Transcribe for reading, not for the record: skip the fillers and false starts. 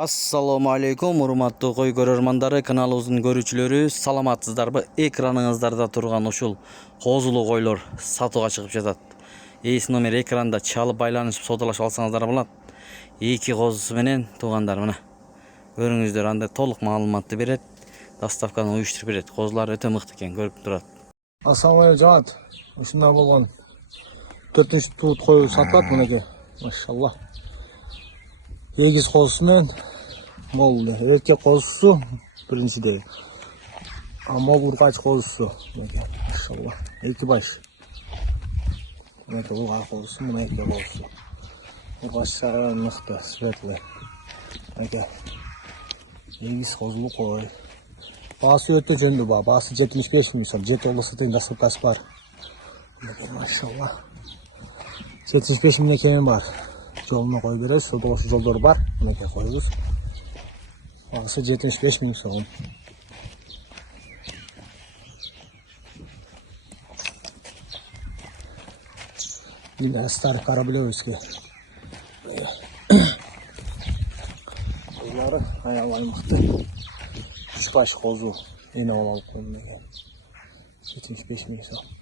Assalomu alaykum, hurmatli qo'y ko'rarmandari, kanalımızın görücülörü, salamatсыздарбы? Экраныңыздарда турган ушул козулуу койлор сатууга чыгып жатат. Эс номер экранда чалып байланышып саудалашып алсаңыздар болот. Эки козусу менен туугандар мына. Көрүңүздөр, анда толук маалыматты берет, доставканы уюштуруп берет. Козулар өтө мыкты экен, көрүп турат. Assalomu alaykum жамаат. Ушундай болгон 4-нчи туут кою сатылат мынакей. Машалла. Эгиз козусу менен мол эркек козусу биринчидеги. Мол ургач козусу мынакей. Машалла. Эки баш. Мынакей ургач козусу, мына эркек козусу. Ургачлары мыкты, светлый. Мынакей. Эгиз козулуу кой. Baası öte jönді ба. Baası 75 миң сом. Жет олысытын дастапкасы бар. Машалла. 75 миңге кеми бар. Жолуна кой беребиз. Содолошу жолдор бар. Мынакей коебуз. Baası 75 миң сом. Мына старый Кораблевский. Козулары аябай мыкты. 3 baş kozu yine olalım konuda. 75 миң сом.